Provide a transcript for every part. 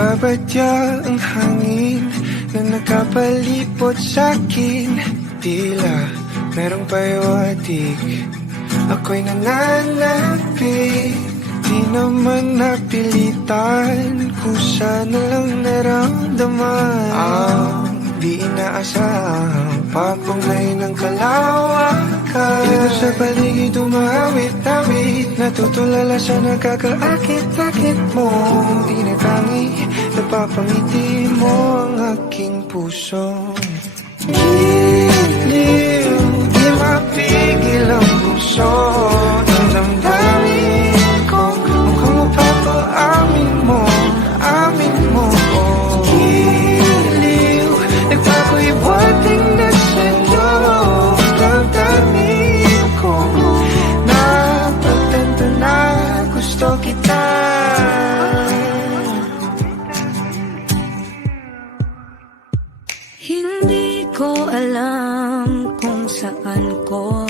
Nagbabadya ang hangin na nakapalipot sa'kin. Tila merong payawatig, ako'y nananapig. Di naman napilitan, kusa na lang naramdaman ang di inaasahang papunglay ng kalawakan. Dito sa paligid umawit-awit, natutulala sa nakakaakit-akit mo. Di natangi, napapangiti mo ang aking puso. Giliw, di mapigil ang puso. Ang damdamin ko, mukhang mapapaamin mo, amin mo. Giliw, nagpapahiwating na sa'yo. Ang damdamin ko, napagtanto na gusto kita. Hindi ko alam kung saan ko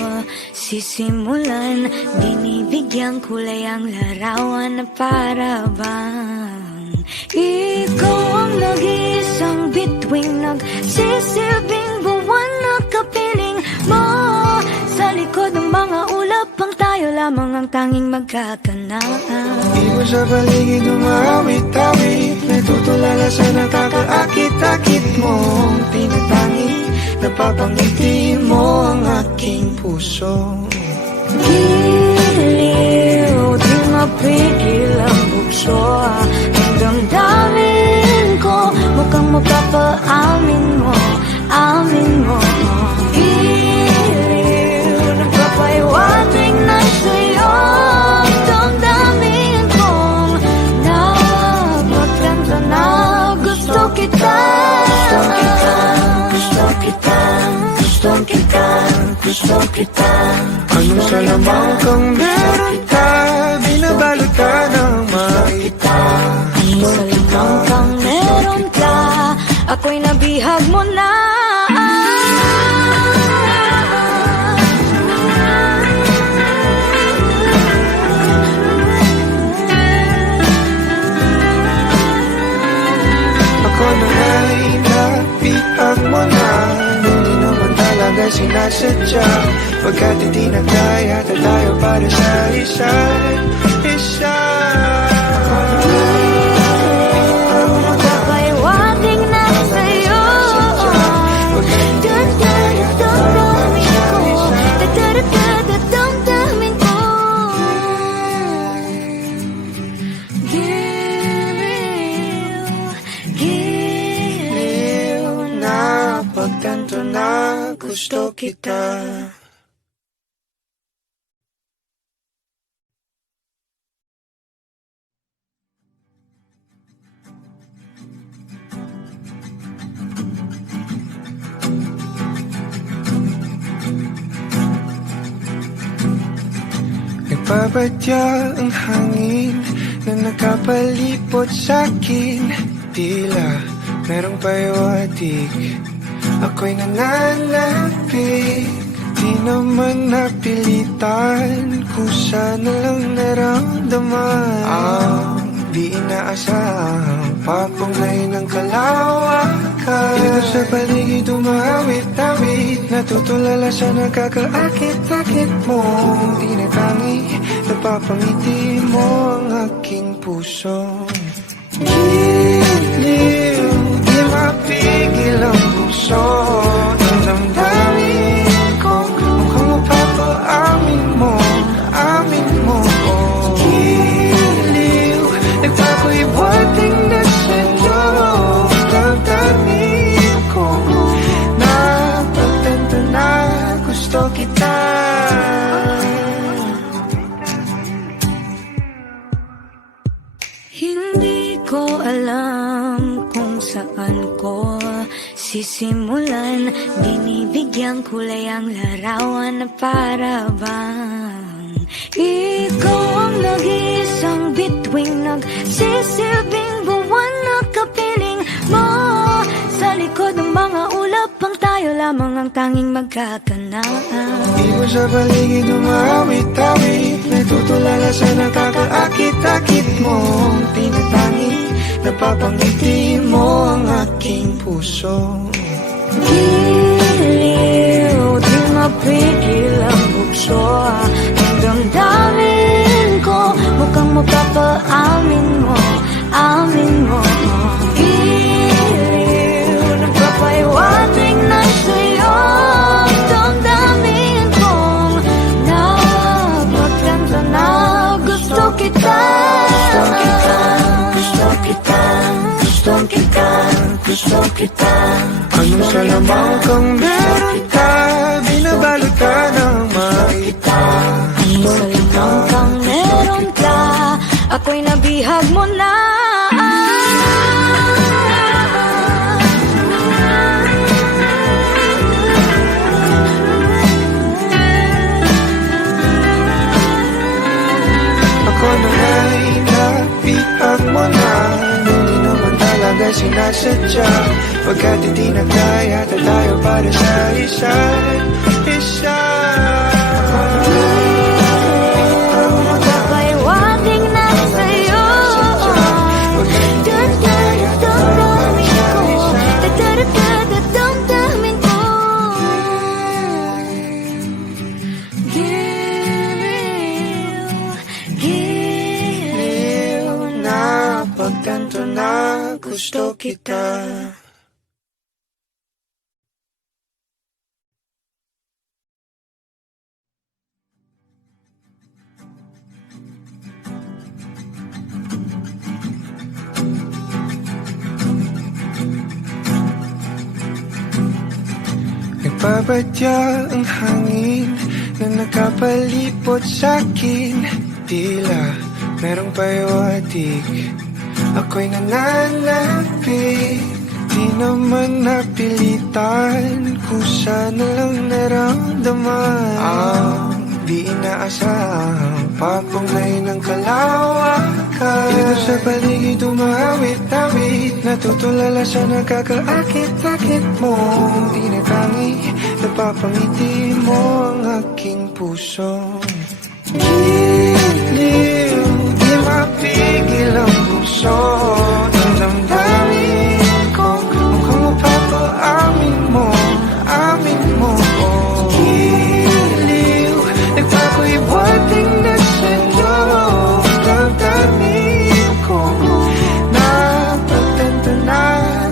sisimulan. Binibigyan kulay ang larawan na para bang ikaw ang nag-iisang bituing, nagsisilbing buwan na kapiling mo. Sa likod ng mga ulap, pang tayo lamang ang tanging magkakanaan. Di mo sa paligid umawit-awit, natutulala sa nakakaakit-akit mo. Tinatangi, napapangiti mo ang aking puso. Giliw, di mapigil ang bukso. Ang damdamin ko, mukhang mapapaamin mo, amin mo. Giliw, nagpapahiwatig na sa'yo. Ang damdamin kong napagtanto na gusto kita. Gusto kita, gusto kita, gusto kita. Anong salamang kang meron ka, binabalot ka ng makita. Anong salamang kang meron ka, ako'y nabihag mo na. Ako na ay napihag mo na, hindi naman talaga sinasadya. Pagkat hindi na kaya tayo para sa isa't isa. Magpapahiwatig na sa'yo. Damdamin ko. Giliw, Napagtanto na gusto kita. Nagbabadya ang hangin na nakapalipot sa'kin. Tila merong payawatig, ako'y nananapig. Di naman napilitan, kusa na lang naramdaman ang di inaasahang papunglay ng kalawakan. Dito sa paligid umawit-awit, natutulala sa nakakaakit-akit mo. Di natangi, napapangiti mo ang aking puso. Giliw, di mapigil ang puso. Ang damdamin ko, mukhang mapapaamin mo, amin mo. Giliw, nagpapahiwating na sa'yo. Ang damdamin ko, napagtanto na gusto kita. hindi ko alam kung saan ko sisimulan. Binibigyan kulay ang larawan na para bang ikaw ang nag-iisang bituing, nagsisilbing buwan na kapiling mo. Sa likod ng mga ulap, pang tayo lamang ang tanging magkakanaan. Di mo sa paligid umawit-awit, natutulala sa nakakaakit-akit mo. Tinatangi, napapangiti mo ang aking puso. Giliw, di mapigil ang bukso ang damdamin ko, mukhang mapapaamin mo, amin mo. Giliw, nagpapaiwating na sa'yo ang damdamin kong napagkanta na gusto kita. Gusto kita, gusto kita, gusto kita. Anong salamang kang meron ka, binabalot ka ng makita. Anong salamang kang meron ka, ako'y nabihag mo na. Ako na ay napihag mo na, hindi naman talaga sinasadya. Pagkat hindi na kaya tayo para sa isa't isa. Magpapaiwating na sa'yo damdamin ko. Giliw Na pagtanto na gusto kita. Nagbabadya ang hangin na nakapalipot sa'kin. Tila merong payawatig, ako'y nananapig. Di naman napilitan, kusa na lang naramdaman ang di inaasahang papunglay ng kalawakan. Dito sa paligid umawit-awit, natutulala sa nakakaakit-akit mo. Di na tangi, napapangiti mo ang aking puso. Giliw, di mapigil ang puso ng damdamin ko, mukhang mapapaamin mo, amin mo. Giliw, nagpapaiwating na sa'yo ang damdamin ko, napagtanto na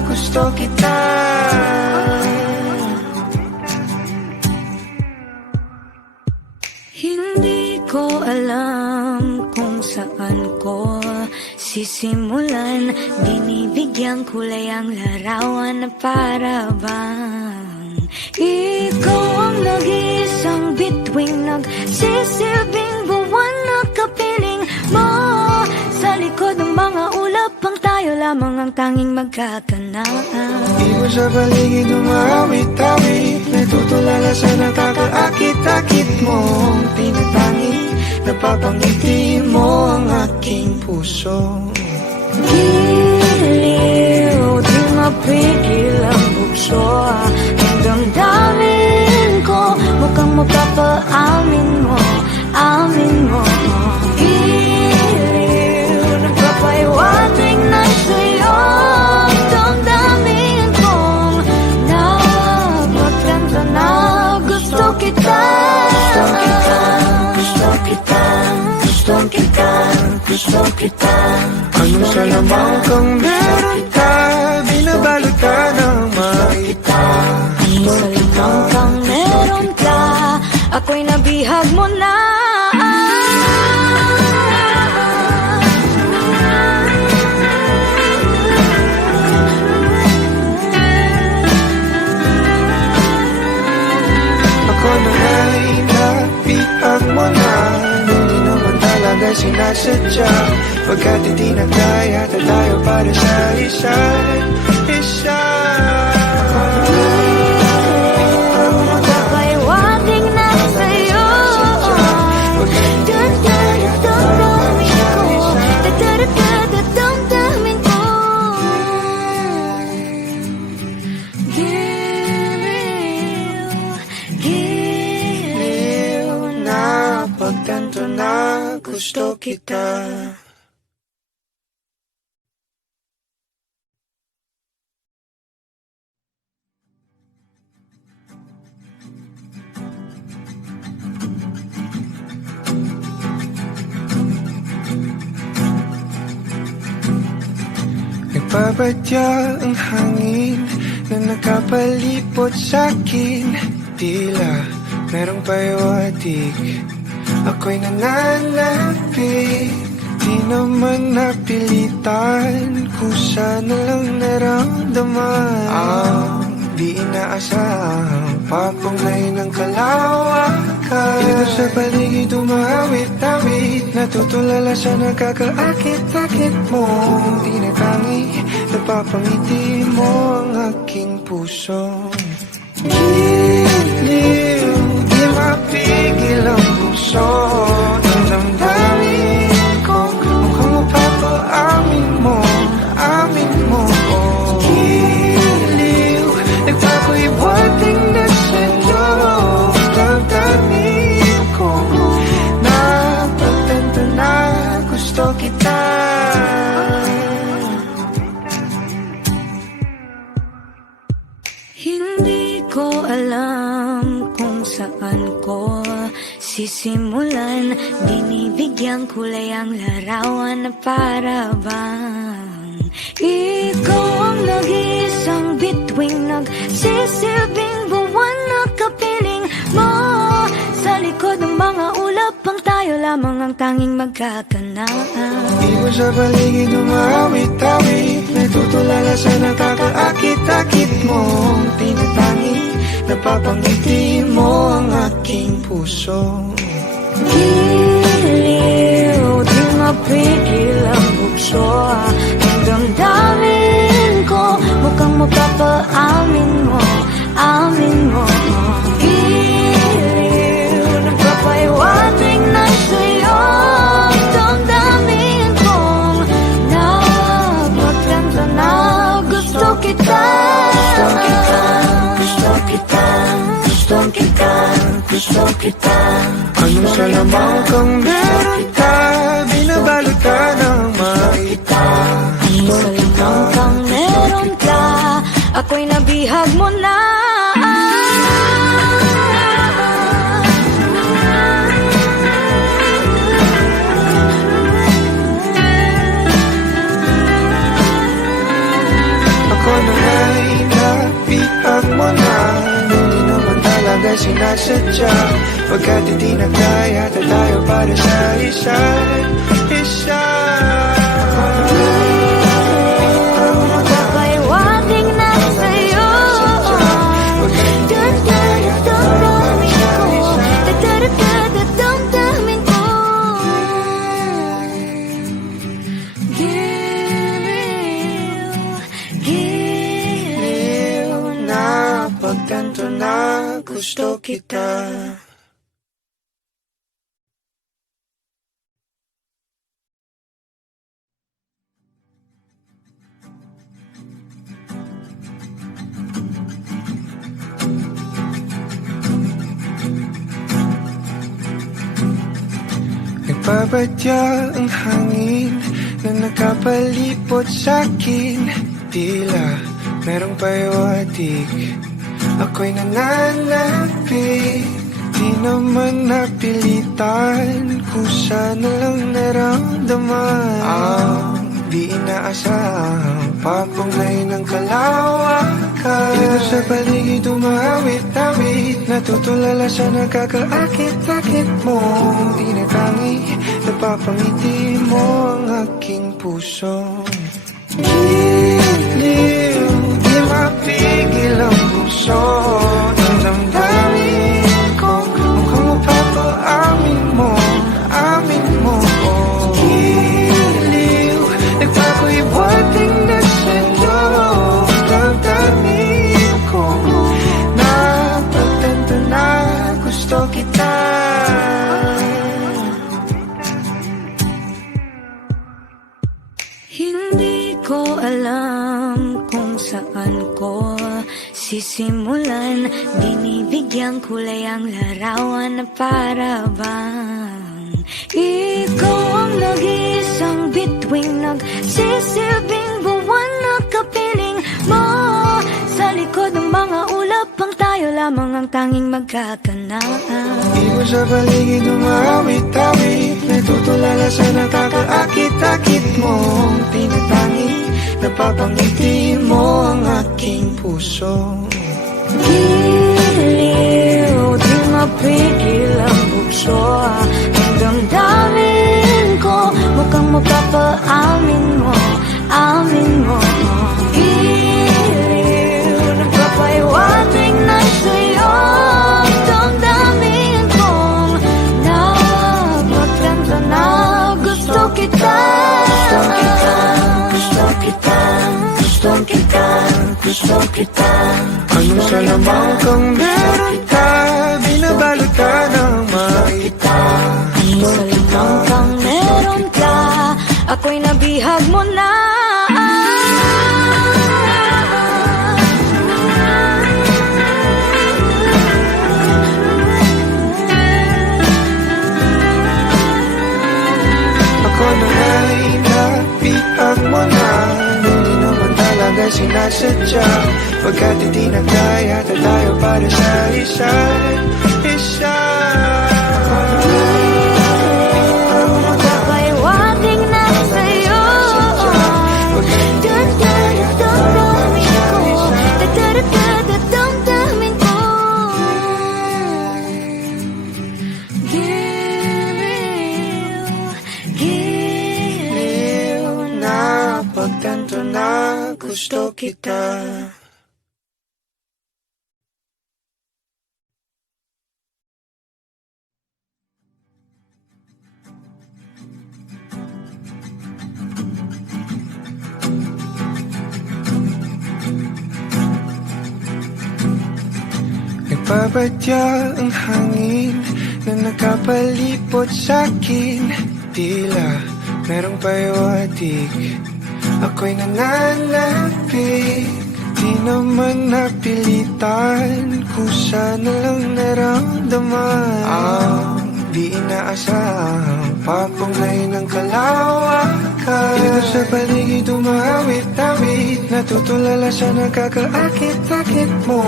gusto kita. Hindi ko alam kung saan ko sisimulan. Binibigyan kulay ang larawan na para bang ikaw ang nag-iisang bituing, nagsisilbing buwan na kapiling mo. Sa likod ng mga ulap, ang tayo lamang ang tanging magkakanaan. Iwan sa paligid umawit-awit, natutulala sa nakakaakit-akit mo. Tinatangi, napapangiti mo ang aking puso. Giliw, di mapigil ang bukso ang damdamin ko, mukhang mapapaamin mo, amin mo. Giliw, nagpapaiwating na sa'yo ang damdamin kong napagkanta na gusto kita. Gusto kita, gusto kita, gusto kita. Anong salamang kang meron ka, binabalot ka ng makita. Anong salamang kang meron ka, ako'y nabihag mo na. Ako na ay napihag mo na, hindi naman talaga sinasadya. Pagkat hindi na kaya tayo para sa isa't isa. Magpapaiwating na sa'yo damdamin ko. Giliw Na pagtanto na gusto kita. Nagbabadya ang hangin na nakapalipot sa'kin. Tila merong payawatig, ako'y nananapig. Di naman napilitan, kusa na lang naramdaman. Ang di inaasahang papunglay ng kalawakan. Dito sa paligid umawit-awit, natutulala sa nakakaakit-akit mo. Tinatangi, napapangiti mo ang aking puso. Giliw, di mapigil ang puso. Ang damdamin ko, mukhang mapapaamin mo, amin mo. Giliw, nagpapahiwating na sa'yo. Damdamin ko, napagtanto na gusto kita. Hindi ko alam kung saan ko sisimulan. Binibigyan kulay ang larawan na para bang ikaw ang nag-iisang bituing, nagsisilbing buwan na kapiling mo. Sa likod ng mga ulap, ang tayo lamang ang tanging magkakanaan. Di mo sa paligid umawit-awit, natutulala sa nakakaakit-akit mo. Tinatangi, napapangiti mo ang aking puso. Giliw, di mapigil ang bukso. Ang damdamin ko, mukhang mapapaamin mo, amin mo. Giliw, nagpapahiwatig na sa'yo. Ang damdamin kong napagtanto na gusto kita. Gusto kita, gusto kita, gusto kita. Anong salamang kang meron ka, binabalot ka ng makita. Anong salamang kang meron ka, ako'y nabihag mo na. Ako na nga'y napihag mo na, hindi naman talaga sinasadya. Pagkat hindi na kaya, tayo para sa isa't isa. Magpapahiwatig na sa'yo. Damdamin ko. Giliw, Napagtanto na gusto kita. Nagbabadya ang hangin na nakapalipot sa'kin. Tila merong payawatig, ako'y nananapig. Di naman napilitan, kusa na lang naramdaman. Ang di inaasahang papunglay ng kalawakan. Dito sa paligid umawit-awit, natutulala sa nakakaakit-akit mo. Tinatangi, napapangiti mo ang aking puso. Giliw, di mapigil ang puso. Ang damdamin ko, mukhang mapapaamin mo, amin mo. Giliw, nagpapahiwating na sa'yo. Damdamin ko, napagtanto na gusto kita. hindi ko alam kung saan ko sisimulan. Binibigyan kulay ang larawan na para bang ikaw ang nag-iisang bituing, nagsisilbing buwan na kapiling mo. Sa likod ng mga ulap, ang tayo lamang ang tanging magkakanaan. Di mo sa paligid umawit-awit, natutulala sa nakakaakit-akit mo. Tinatangi, napapangiti mo ang aking puso. Giliw, di mapigil ang bukso. Ang damdamin ko, mukhang mapapaamin mo, amin mo. Giliw, nagpapaiwating na sa'yo. Ang damdamin kong napagtanto na gusto kita. Gusto kita, gusto kita, gusto kita. Anong salamang kang meron ka, binabalot ka ng makita. Anong salamang kang meron ka, ako'y nabihag mo na. Ako na ay napihag mo na, hindi naman talaga sinasadya. Pagkat hindi na kaya tayo para sa isa't isa. Magpapaiwating na sa'yo. Damdamin ko. Giliw, Napagtanto na gusto kita. Nagbabadya ang hangin na nakapalipot sa'kin. Tila merong payawatig, ako'y nananapig. Di naman napilitan, kusa na lang naramdaman. Ang di inaasahang papunglay ng kalawakan. Dito sa paligid umawit-awit, natutulala sa nakakaakit-akit mo.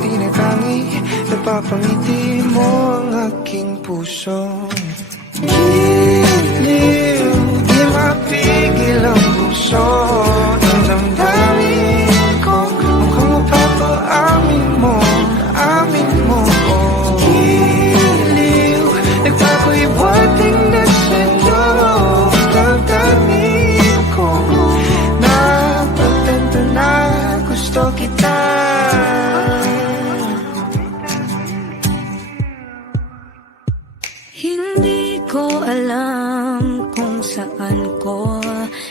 Tinatangi, napapangiti mo ang aking puso. Giliw, di mapigil ang puso. Ang damdamin ko, mukhang mapapaamin mo, amin mo. Giliw, nagpapaiwating na sa'yo. Damdamin ko, napagtanto na gusto kita. hindi ko alam kung saan ko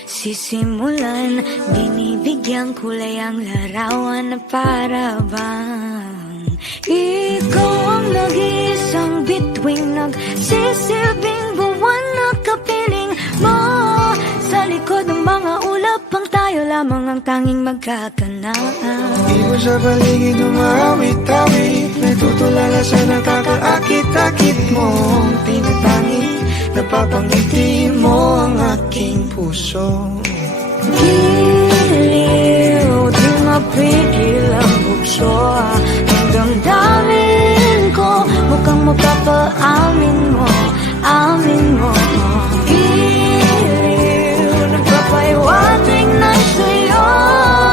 sisimulan. Binibigyan kulay ang larawan na para bang ikaw ang nag-iisang bituing, nagsisilbing buwan na kapiling mo. Sa likod ng mga ulap, pang tayo lamang ang tanging magkakanaan. Iwan sa paligid umawit-awit, natutulala sa nakakaakit-akit mo. Tinatangi, napapangiti mo ang aking puso. Giliw, di mapigil ang bukso. Ang damdamin ko, mukhang mapapaamin mo, amin mo. Giliw, nagpapaiwating na sa'yo.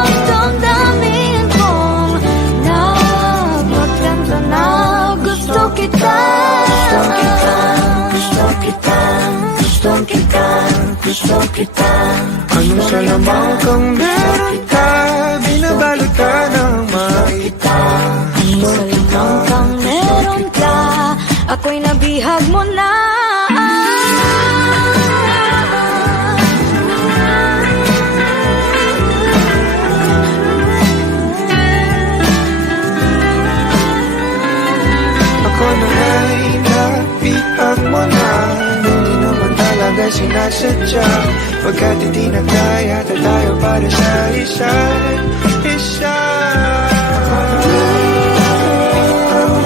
Ang damdamin kong napagtanto na gusto kita. Gusto kita, gusto kita, gusto kita. Anong salamang kang meron ka, binabalot ka ng makita. Anong salamang kang meron ka, ako'y nabihag mo na. Ako na ay napihag mo na, hindi naman talaga sinasadya. Pagkat hindi na kaya tayo para sa isa't isa.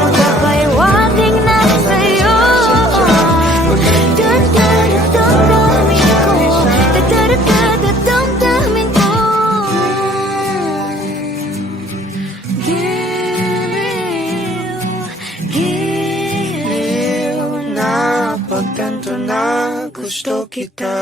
Magpapaiwating na sa'yo. Damdamin ko. Giliw, Napagtanto na gusto kita.